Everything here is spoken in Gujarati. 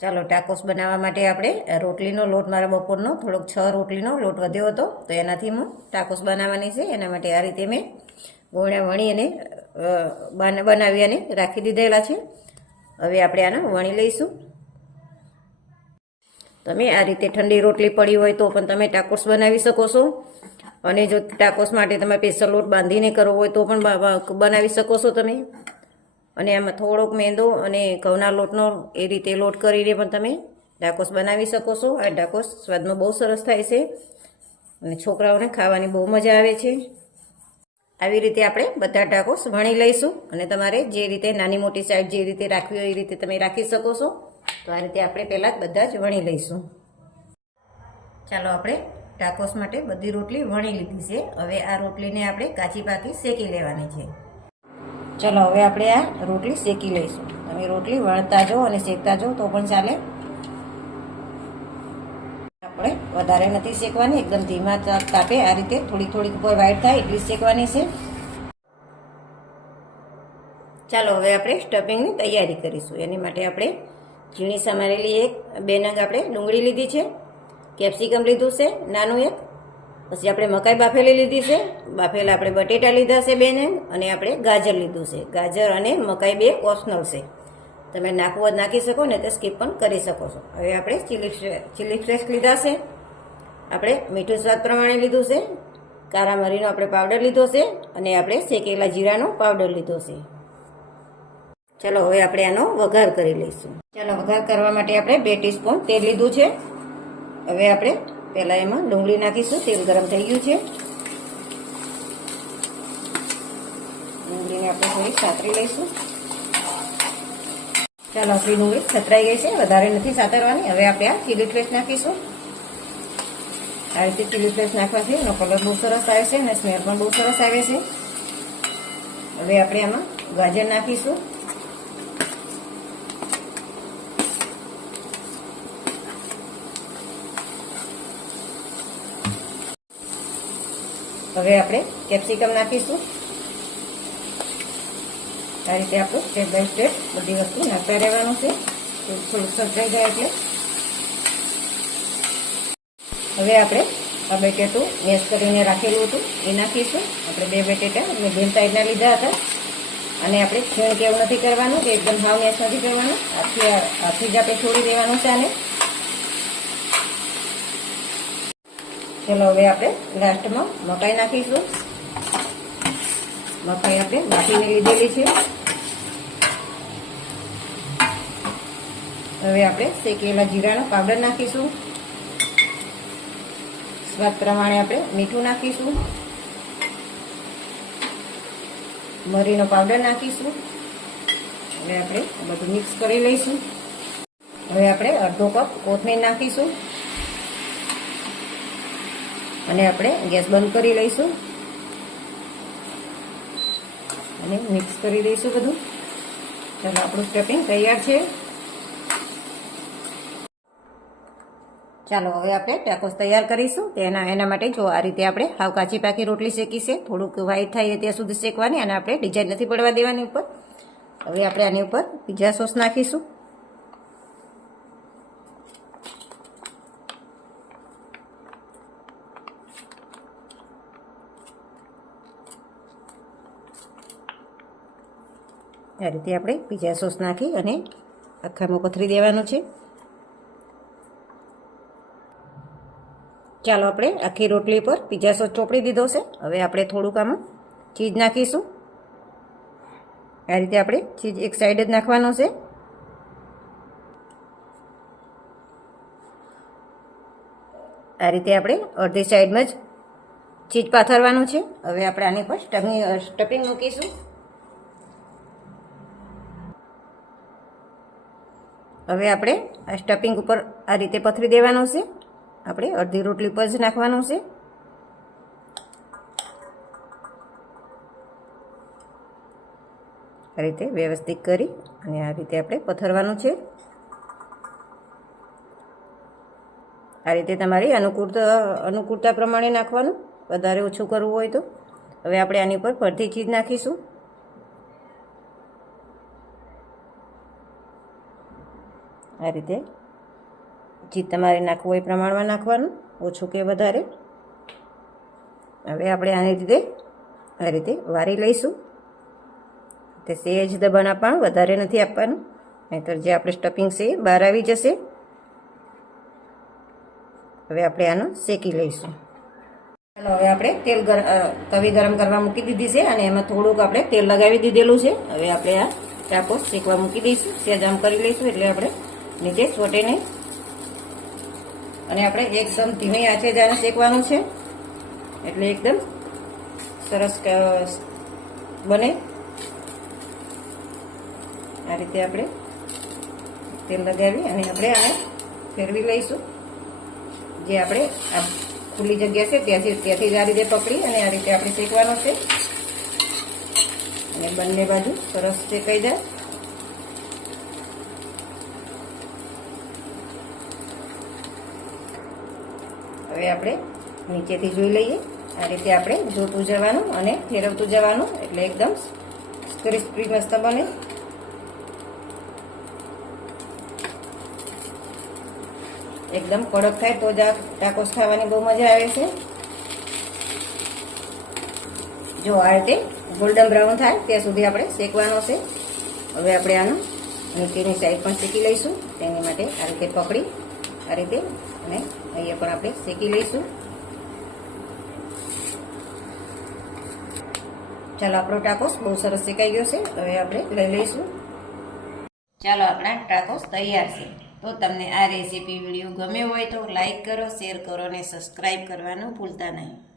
ચાલો ટાકોસ બનાવવા માટે આપણે રોટલીનો લોટ મારા બપોરનો, થોડોક છ રોટલીનો લોટ વધ્યો હતો, તો એનાથી હું ટાકોસ બનાવવાની છે. એના માટે આ રીતે મેં ગોળ્યા વણી અને બનાવી અને રાખી દીધેલા છે. હવે આપણે આને વણી લઈશું. તમે આ રીતે ઠંડી રોટલી પડી હોય તો પણ તમે ટાકોસ બનાવી શકો છો. અને જો ટાકોસ માટે તમે સ્પેશિયલ લોટ બાંધીને કરવો હોય તો પણ બનાવી શકો છો તમે. અને આમાં થોડોક મેંદો અને ઘઉંના લોટનો એ રીતે લોટ કરીને પણ તમે ડાકોસ બનાવી શકો છો. આ ડાકોસ સ્વાદમાં બહુ સરસ થાય છે અને છોકરાઓને ખાવાની બહુ મજા આવે છે. આવી રીતે આપણે બધા ટાકોસ વણી લઈશું અને તમારે જે રીતે નાની મોટી સાઈડ જે રીતે રાખવી હોય એ રીતે તમે રાખી શકો છો. તો આ રીતે આપણે પહેલાં બધા જ વણી લઈશું. ચાલો આપણે ટાકોસ માટે બધી રોટલી વણી લીધી છે. હવે આ રોટલીને આપણે કાચી પાકી શેકી લેવાની છે. ચલો, હવે આપણે આ રોટલી શેકી લઈશું. તમે રોટલી વણતા જાઓ અને શેકતા જાઓ તો પણ ચાલે. આપણે વધારે નથી શેકવાની, એકદમ ધીમા તાપે આ રીતે થોડી થોડીક ઉપર વાઈટ થાય એટલી શેકવાની છે. ચાલો, હવે આપણે સ્ટફિંગની તૈયારી કરીશું. એની માટે આપણે ઝીણી સમારેલી એક, બે નંગ આપણે ડુંગળી લીધી છે. કેપ્સિકમ લીધું છે, નાનું એક. પછી આપણે મકાઈ બાફેલી લીધી છે. બાફેલા આપણે બટેટા લીધા છે બેને અને આપણે ગાજર લીધું છે. ગાજર અને મકાઈ બે ઓપ્શનલ છે. તમે નાખવું જ નાખી શકો ને તો સ્કીપ પણ કરી શકો છો. હવે આપણે ચીલી ચીલી ફ્રેશ લીધા છે. આપણે મીઠું સ્વાદ પ્રમાણે લીધું છે. કારા મરીનો આપણે પાવડર લીધો છે અને આપણે શેકેલા જીરાનો પાવડર લીધો છે. ચાલો હવે આપણે આનો વઘાર કરી લઈશું. ચાલો, વઘાર કરવા માટે આપણે બે ટીસ્પૂન તેલ લીધું છે. હવે આપણે પહેલાં એમાં ડુંગળી નાખીશું, તેલ ગરમ થઈ ગયું છે. ડુંગળીને આપણે થોડી સાતરી લઈશું. ચાલો, આપણી ડુંગળી છતરાઈ ગઈ છે, વધારે નથી સાતરવાની. હવે આપણે આ ચીલી ફ્લેક્સ નાખીશું. આ રીતે ચીલી ફ્લેક્સ નાખવાથી એનો કલર બહુ સરસ આવે છે અને સ્મેલ પણ બહુ સરસ આવે છે. હવે આપણે આમાં ગાજર નાખીશું. હવે આપણે કેપ્સિકમ નાખીશું. આ રીતે આપણું સ્ટેપ બાય સ્ટેપ બધી વસ્તુ નાખતા રહેવાનું છે. થોડું થોડુંક સર્જાઈ જાય એટલે. હવે આપણે આ બટેટું મેસ કરીને રાખેલું હતું. એ નાખીશું. આપણે બે બટેટા મેં બેન સાઈડના લીધા હતા. અને આપણે ખીણ કેવું નથી કરવાનું કે એકદમ ભાવ મેસ નથી કરવાનું. આથી આથી જ આપણે છોડી દેવાનું છે આને. ચલો હવે આપણે લાસ્ટમાં મકાઈ નાખીશું. મકાઈ આપણે બાફીને લીધેલી છે. હવે આપણે શેકેલા જીરાનો પાવડર નાખીશું. સ્વાદ પ્રમાણે આપણે મીઠું નાખીશું. મરીનો પાવડર નાખીશું. હવે આપણે બધું મિક્સ કરી લઈશું. હવે આપણે અડધો કપ કોથમીર નાખીશું. અને આપણે ગેસ બંધ કરી લઈશું. અને મિક્સ કરી દઈશું બધું. ચાલો, આપણું સ્ટેપિંગ તૈયાર છે. ચાલો, હવે આપણે ટાકોસ તૈયાર કરીશું. તેના, એના માટે જો આ રીતે આપણે હાવ કાચી પાકી રોટલી શેકી છે, થોડુંક વ્હાઈટ થાય ત્યાં સુધી શેકવાની અને આપણે ડિઝાઇન નથી પડવા દેવાની ઉપર. હવે આપણે આની ઉપર પીઝા સોસ નાખીશું. આ રીતે આપણે પીઝા સોસ નાખી અને આખામાં પથરી દેવાનું છે. ચાલો આપણે આખી રોટલી પર પીઝા સોસ ચોપડી દીધો છે. હવે આપણે થોડુંક આમાં ચીઝ નાખીશું. આ રીતે આપણે ચીઝ એક સાઈડ જ નાખવાનો છે. આ રીતે આપણે અડધી સાઈડમાં જ ચીજ પાથરવાનું છે. હવે આપણે આની પર સ્ટફિંગ સ્ટફિંગ મૂકીશું. હવે આપણે આ સ્ટફિંગ ઉપર આ રીતે પથરી દેવાનું છે. આપણે અડધી રોટલી પર જ નાખવાનું છે. આ રીતે વ્યવસ્થિત કરી અને આ રીતે આપણે પથરવાનું છે. આ રીતે તમારી અનુકૂળતા અનુકૂળતા પ્રમાણે નાખવાનું. વધારે ઓછું કરવું હોય તો. હવે આપણે આની ઉપર ફરતી ચીજ નાખીશું. આ રીતે. જે, તમારે નાખવું હોય એ પ્રમાણમાં નાખવાનું, ઓછું કે વધારે. હવે આપણે આની રીતે, આ રીતે વારી લઈશું. તે સેજ દબાણ આપવાનું વધારે નથી આપવાનું, નહીંતર જે આપણે સ્ટફિંગ છે બહાર આવી જશે. હવે આપણે આનો શેકી લઈશું. ચાલો, હવે આપણે તેલ તવી ગરમ કરવા મૂકી દીધી છે અને એમાં થોડુંક આપણે તેલ લગાવી દીધેલું છે. હવે આપણે આ ચાકો શેકવા મૂકી દઈશું. સેજ આમ કરી લઈશું એટલે આપણે નીચે ચોટે નહીં. અને આપણે એકદમ ધીમી આંચે જાણે શેકવાનું છે. એટલે એકદમ સરસ બને. આ રીતે આપણે તેલ લગાવી અને આપણે આને ફેરવી લઈશું. જે આપણે આ ખુલ્લી જગ્યા છે, ત્યાંથી ત્યાંથી જ આ રીતે પકડી અને આ રીતે આપણે શેકવાનું છે. અને બંને બાજુ સરસ શેકાઈ જાય. હવે આપણે નીચેથી જોઈ લઈએ. આ રીતે આપણે જોતું જવાનું અને ફેરવતું જવાનું. એટલે એકદમ ક્રિસ્પી મસ્ત બને. એકદમ કડક થાય તો જ આ ટાકોસ ખાવાની બહુ મજા આવે છે. જો આ રીતે ગોલ્ડન બ્રાઉન થાય ત્યાં સુધી આપણે શેકવાનો છે. હવે આપણે આનું નીચેની સાઈડ પણ શેકી લઈશું. તેની માટે આ રીતે પકડી આ રીતે અને અહીંયા પણ આપણે શેકી લઈશું. ચાલો, આપણો ટાકોસ બહુ સરસ શેકાઈ ગયો છે. હવે આપણે લઈ લઈશું. ચાલો, આપણા ટાકોસ તૈયાર છે. તો તમને આ રેસીપી વીડિયો ગમ્યો હોય તો લાઈક કરો, શેર કરો અને સબસ્ક્રાઈબ કરવાનું ભૂલતા નહીં.